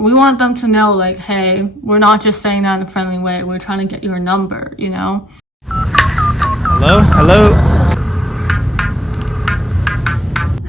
we want them to know, like, hey, we're not just saying that in a friendly way, we're trying to get your number, you know? Hello?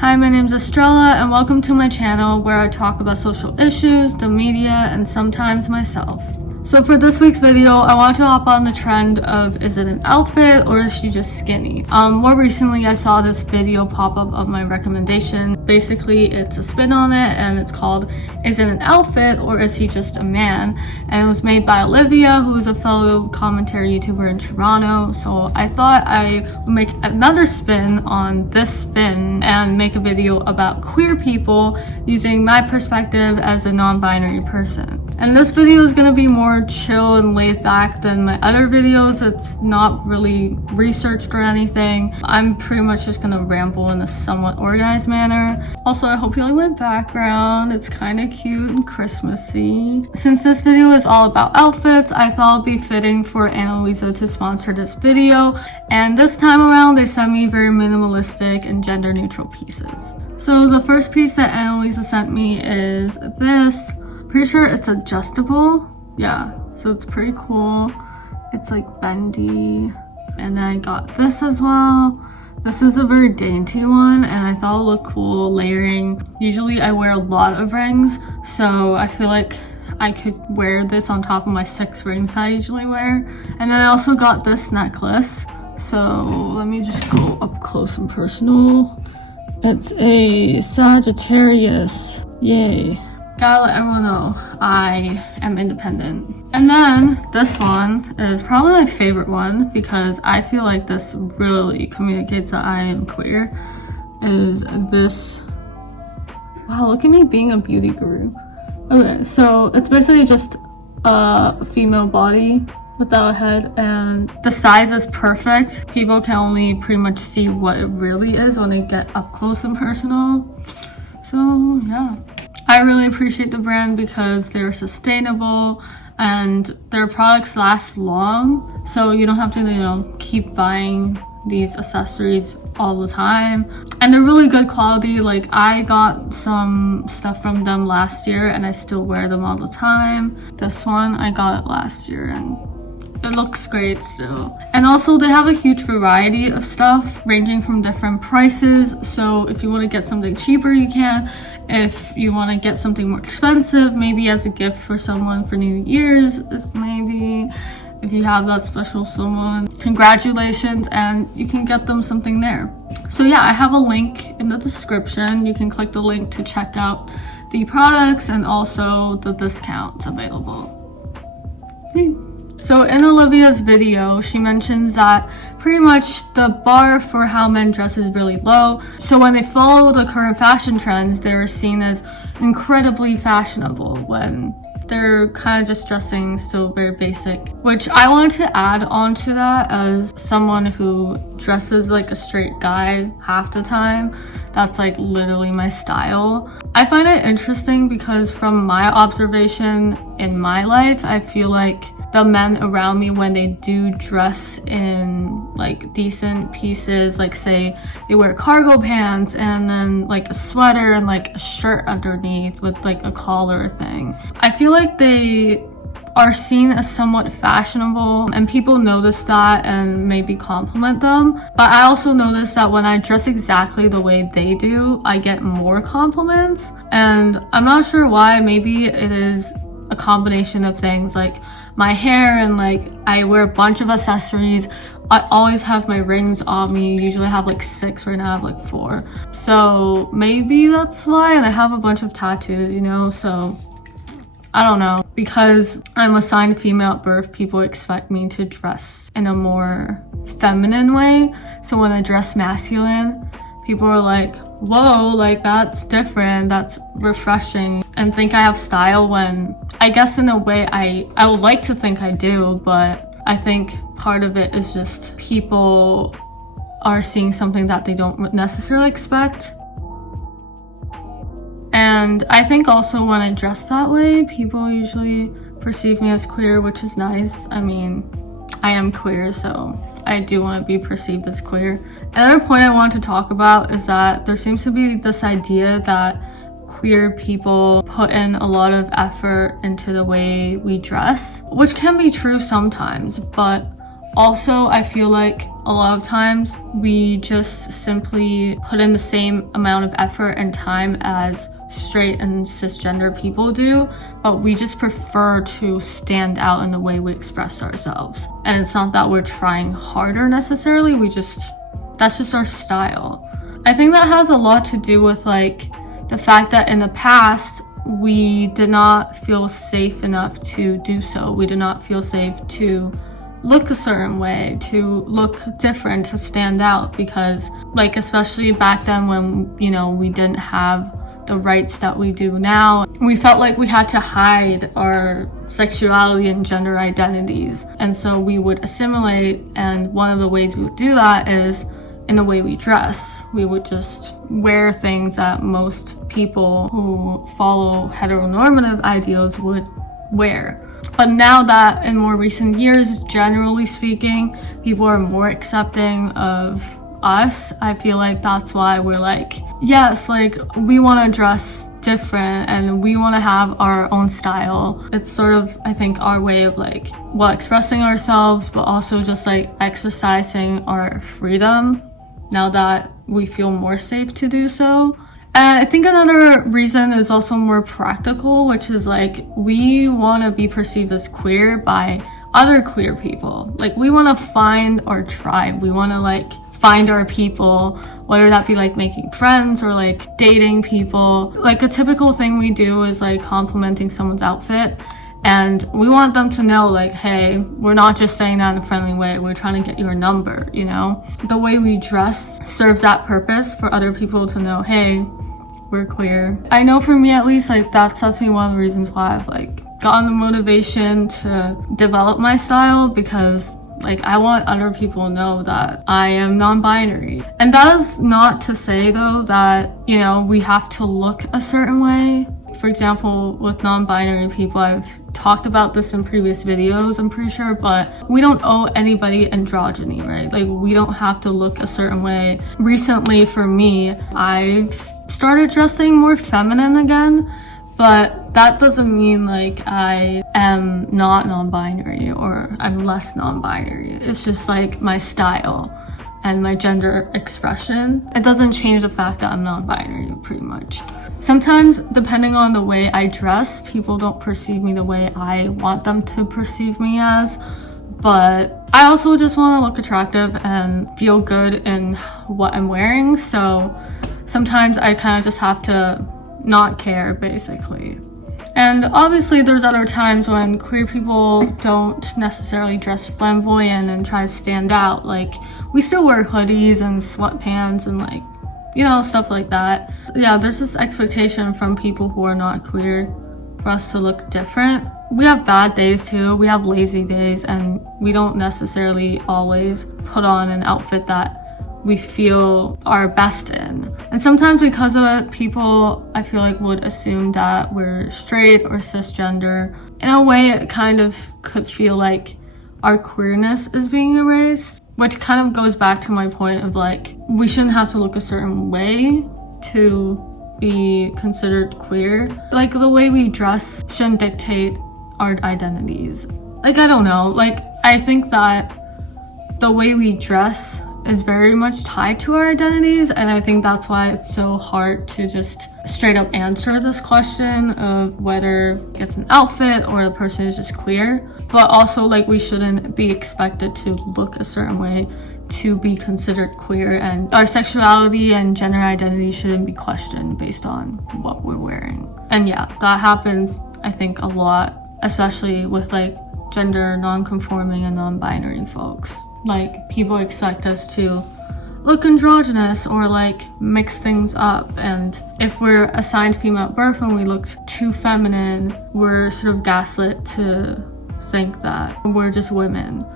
Hi, my name's Estrella, and welcome to my channel where I talk about social issues, the media, and sometimes myself. So for this week's video, I want to hop on the trend of, is it an outfit or is she just skinny? More recently, I saw this video pop up of my recommendation. Basically, it's a spin on it and it's called, is it an outfit or is he just a man? And it was made by 𝖍𝖓𝖈, who is a fellow commentary YouTuber in Toronto. So I thought I would make another spin on this spin and make a video about queer people using my perspective as a non-binary person. And this video is going to be more chill and laid back than my other videos. It's not really researched or anything. I'm pretty much just gonna ramble in a somewhat organized manner. Also, I hope you like my background. It's kind of cute and Christmassy. Since this video is all about outfits, I thought it'd be fitting for Ana Luisa to sponsor this video. And this time around, they sent me very minimalistic and gender neutral pieces. So the first piece that Ana Luisa sent me is this. Pretty sure it's adjustable. Yeah, so it's pretty cool. It's like bendy. And then I got this as well. This is a very dainty one and I thought it looked cool layering. Usually I wear a lot of rings, so I feel like I could wear this on top of my 6 rings I usually wear. And then I also got this necklace. So let me just go up close and personal. It's a Sagittarius. Yay. Gotta let everyone know I am independent. And then this one is probably my favorite one because I feel like this really communicates that I am queer. Is this, wow, look at me being a beauty guru. Okay, so it's basically just a female body without a head and the size is perfect. People can only pretty much see what it really is when they get up close and personal. So yeah. I really appreciate the brand because they're sustainable and their products last long, so you don't have to, you know, keep buying these accessories all the time. And they're really good quality. Like, I got some stuff from them last year and I still wear them all the time. This one, I got it last year and it looks great still. And also they have a huge variety of stuff ranging from different prices. So if you want to get something cheaper, you can. If you want to get something more expensive, maybe as a gift for someone for New Year's, maybe if you have that special someone, congratulations, and you can get them something there. So yeah, I have a link in the description. You can click the link to check out the products and also the discounts available. So in 𝖍𝖓𝖈's video, she mentions that pretty much the bar for how men dress is really low. So when they follow the current fashion trends, they're seen as incredibly fashionable when they're kind of just dressing still very basic. Which I wanted to add on to that as someone who dresses like a straight guy half the time. That's like literally my style. I find it interesting because from my observation in my life, I feel like the men around me, when they do dress in like decent pieces, like say they wear cargo pants and then like a sweater and like a shirt underneath with like a collar thing, I feel like they are seen as somewhat fashionable and people notice that and maybe compliment them. But I also notice that when I dress exactly the way they do, I get more compliments. And I'm not sure why. Maybe it is a combination of things like my hair and like I wear a bunch of accessories. I always have my rings on me. Usually I have like 6, right now I have like 4. So maybe that's why. And I have a bunch of tattoos, you know, so I don't know. Because I'm assigned female at birth, people expect me to dress in a more feminine way. So when I dress masculine, people are like, whoa, like that's different, that's refreshing, and think I have style when I guess in a way I would like to think I do, but I think part of it is just people are seeing something that they don't necessarily expect. And I think also when I dress that way, people usually perceive me as queer, which is nice. I mean, I am queer, so I do want to be perceived as queer. Another point I want to talk about is that there seems to be this idea that queer people put in a lot of effort into the way we dress, which can be true sometimes, but also I feel like a lot of times we just simply put in the same amount of effort and time as straight and cisgender people do, but we just prefer to stand out in the way we express ourselves. And it's not that we're trying harder necessarily, that's just our style. I think that has a lot to do with like the fact that in the past we did not feel safe enough to do so. We did not feel safe to look a certain way, to look different, to stand out, because like especially back then when, you know, we didn't have the rights that we do now, we felt like we had to hide our sexuality and gender identities, and so we would assimilate, and one of the ways we would do that is in the way we dress. We would just wear things that most people who follow heteronormative ideals would wear. But now that in more recent years, generally speaking, people are more accepting of us, I feel like that's why we're like, yes, like we want to dress different and we want to have our own style. It's sort of, I think, our way of like, well, expressing ourselves, but also just like exercising our freedom now that we feel more safe to do so. And I think another reason is also more practical, which is like we want to be perceived as queer by other queer people. Like we want to find our tribe. We want to like find our people, whether that be like making friends or like dating people. Like a typical thing we do is like complimenting someone's outfit, and we want them to know like, hey, we're not just saying that in a friendly way, we're trying to get your number, you know? The way we dress serves that purpose for other people to know, hey, we're queer. I know for me at least, like that's definitely one of the reasons why I've like gotten the motivation to develop my style, because like I want other people to know that I am non-binary. And that is not to say though that, you know, we have to look a certain way. For example, with non-binary people, I've talked about this in previous videos, I'm pretty sure, but we don't owe anybody androgyny, right? Like we don't have to look a certain way. Recently for me, I've started dressing more feminine again, but that doesn't mean like I am not non-binary or I'm less non-binary. It's just like my style and my gender expression. It doesn't change the fact that I'm non-binary, pretty much. Sometimes, depending on the way I dress, people don't perceive me the way I want them to perceive me as, but I also just want to look attractive and feel good in what I'm wearing, so sometimes I kind of just have to not care, basically. And obviously there's other times when queer people don't necessarily dress flamboyant and try to stand out. Like we still wear hoodies and sweatpants and like, you know, stuff like that. Yeah, there's this expectation from people who are not queer for us to look different. We have bad days too, we have lazy days, and we don't necessarily always put on an outfit that we feel our best in. And sometimes because of it, people, I feel like, would assume that we're straight or cisgender. In a way, it kind of could feel like our queerness is being erased, which kind of goes back to my point of like, we shouldn't have to look a certain way to be considered queer. Like the way we dress shouldn't dictate our identities. Like, I don't know, like I think that the way we dress is very much tied to our identities, and I think that's why it's so hard to just straight up answer this question of whether it's an outfit or the person is just queer. But also, like, we shouldn't be expected to look a certain way to be considered queer, and our sexuality and gender identity shouldn't be questioned based on what we're wearing. And yeah, that happens, I think, a lot, especially with like gender non-conforming and non-binary folks. Like, people expect us to look androgynous or like mix things up, and if we're assigned female at birth and we looked too feminine, we're sort of gaslit to think that we're just women.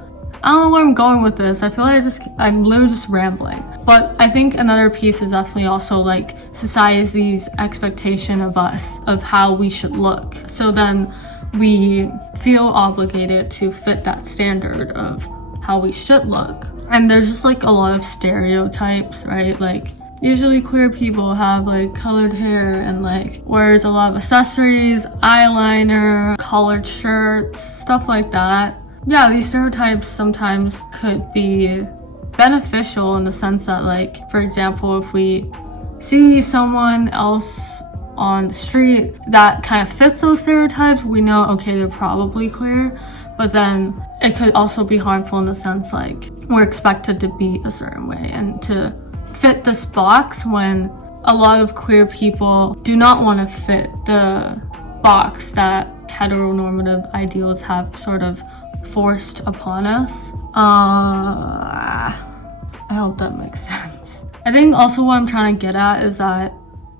I don't know where I'm going with this. I feel like I'm literally just rambling. But I think another piece is definitely also like society's expectation of us, of how we should look. So then we feel obligated to fit that standard of how we should look. And there's just like a lot of stereotypes, right? Like, Usually queer people have like colored hair and like wears a lot of accessories, eyeliner, collared shirts, stuff like that. Yeah, these stereotypes sometimes could be beneficial in the sense that, like, for example, if we see someone else on the street that kind of fits those stereotypes, we know, okay, they're probably queer. But then it could also be harmful in the sense like we're expected to be a certain way and to fit this box when a lot of queer people do not want to fit the box that heteronormative ideals have sort of forced upon us. I hope that makes sense. I think also what I'm trying to get at is that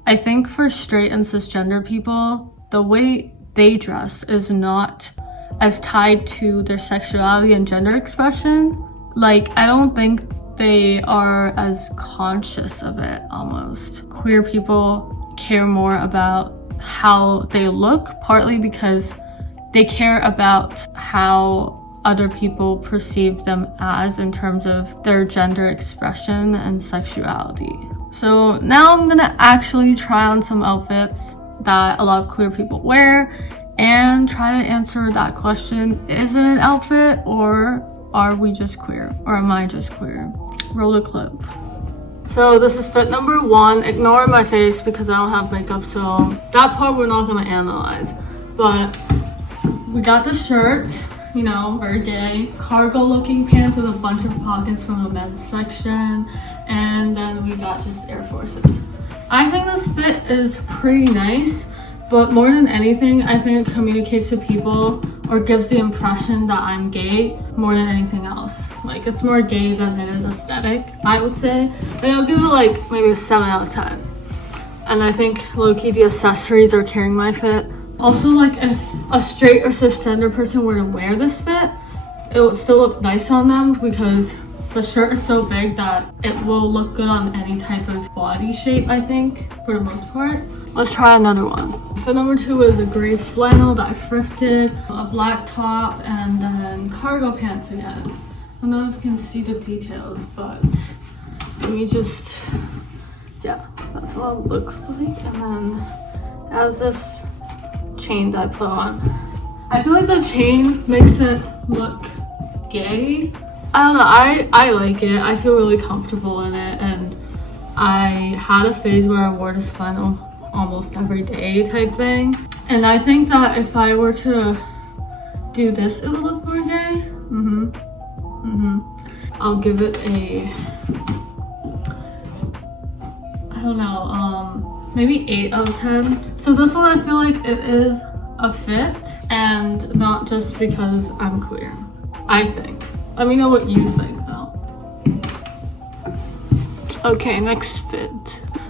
I think for straight and cisgender people, the way they dress is not as tied to their sexuality and gender expression. Like, I don't think they are as conscious of it almost. Queer people care more about how they look, partly because they care about how other people perceive them as in terms of their gender expression and sexuality. So now I'm gonna actually try on some outfits that a lot of queer people wear and try to answer that question: is it an outfit, or are we just queer, or am I just queer? Roll the clip. So this is fit number 1. Ignore my face because I don't have makeup, so that part we're not gonna analyze. But we got the shirt, you know, very gay. Cargo looking pants with a bunch of pockets from the men's section. And then we got just Air Forces. I think this fit is pretty nice, but more than anything, I think it communicates to people or gives the impression that I'm gay more than anything else. Like, it's more gay than it is aesthetic, I would say. But I'll give it like maybe a 7 out of 10. And I think low-key the accessories are carrying my fit. Also, like, if a straight or cisgender person were to wear this fit, it would still look nice on them because the shirt is so big that it will look good on any type of body shape, I think, for the most part. Let's try another one. Fit number 2 is a gray flannel that I thrifted, a black top, and then cargo pants again. I don't know if you can see the details, but let me just, yeah, that's what it looks like. And then it has this chain that I put on. I feel like the chain makes it look gay. I don't know, I like it. I feel really comfortable in it, and I had a phase where I wore this flannel almost every day type thing. And I think that if I were to do this, it would look more gay. I'll give it a, I don't know, maybe 8 out of 10. So this one, I feel like it is a fit, and not just because I'm queer, I think. Let me know what you think though. Okay, next fit.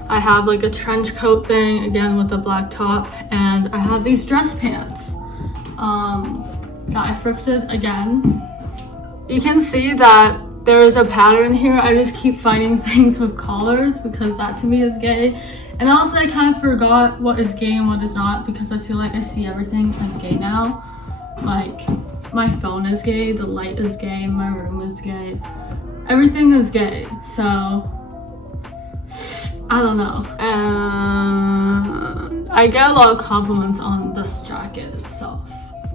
I have like a trench coat thing, again with a black top, and I have these dress pants that I thrifted again. You can see that there is a pattern here. I just keep finding things with collars because that to me is gay. And also I kind of forgot what is gay and what is not because I feel like I see everything as gay now. Like, my phone is gay, the light is gay, my room is gay. Everything is gay, so I don't know. And I get a lot of compliments on this jacket itself.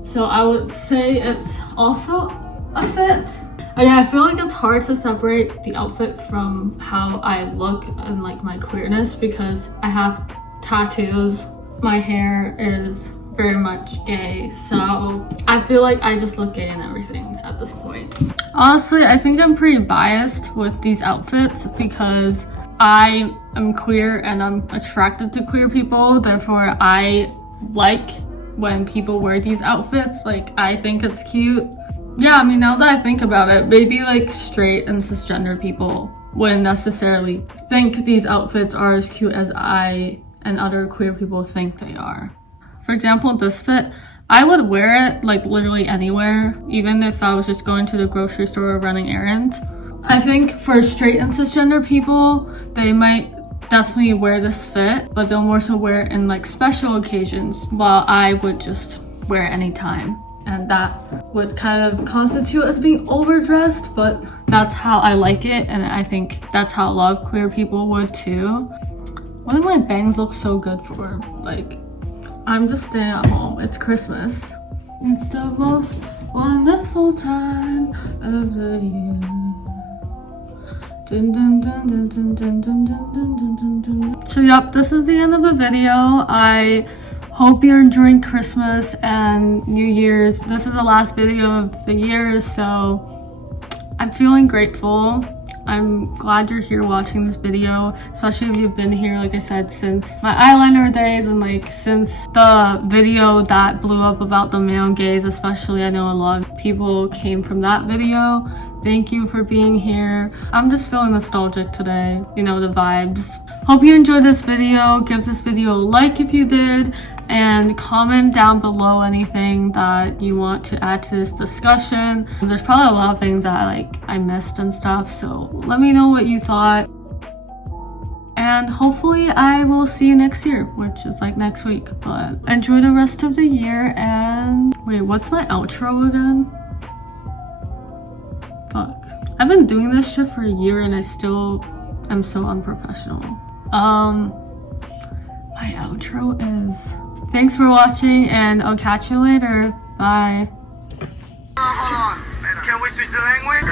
So I would say it's also a fit. Again, I feel like it's hard to separate the outfit from how I look and like my queerness because I have tattoos. My hair is very much gay, so I feel like I just look gay in everything at this point. Honestly, I think I'm pretty biased with these outfits because I am queer and I'm attracted to queer people. Therefore, I like when people wear these outfits. Like, I think it's cute. Yeah, I mean, now that I think about it, maybe like straight and cisgender people wouldn't necessarily think these outfits are as cute as I and other queer people think they are. For example, this fit, I would wear it like literally anywhere, even if I was just going to the grocery store or running errands. I think for straight and cisgender people, they might definitely wear this fit, but they'll more so wear it in like special occasions, while I would just wear it anytime. and that would kind of constitute as being overdressed, but that's how I like it, and I think that's how a lot of queer people would too. What do my bangs look so good for? Like, I'm just staying at home. It's Christmas. It's the most wonderful time of the year. Dun, dun, dun, dun, dun, dun, dun, dun, dun, dun. So yep, this is the end of the video. I hope you're enjoying Christmas and New Year's. This is the last video of the year, so I'm feeling grateful. I'm glad you're here watching this video, especially if you've been here, like I said, since my eyeliner days and like since the video that blew up about the male gaze, especially. I know a lot of people came from that video. Thank you for being here. I'm just feeling nostalgic today, you know, the vibes. Hope you enjoyed this video. Give this video a like if you did, and comment down below anything that you want to add to this discussion. There's probably a lot of things that I missed and stuff, so let me know what you thought. And hopefully I will see you next year, which is like next week. But enjoy the rest of the year, and wait, what's my outro again? Fuck. I've been doing this shit for a year and I still am so unprofessional. My outro is... Thanks for watching, and I'll catch you later. Bye. Hold on. Can we switch the language?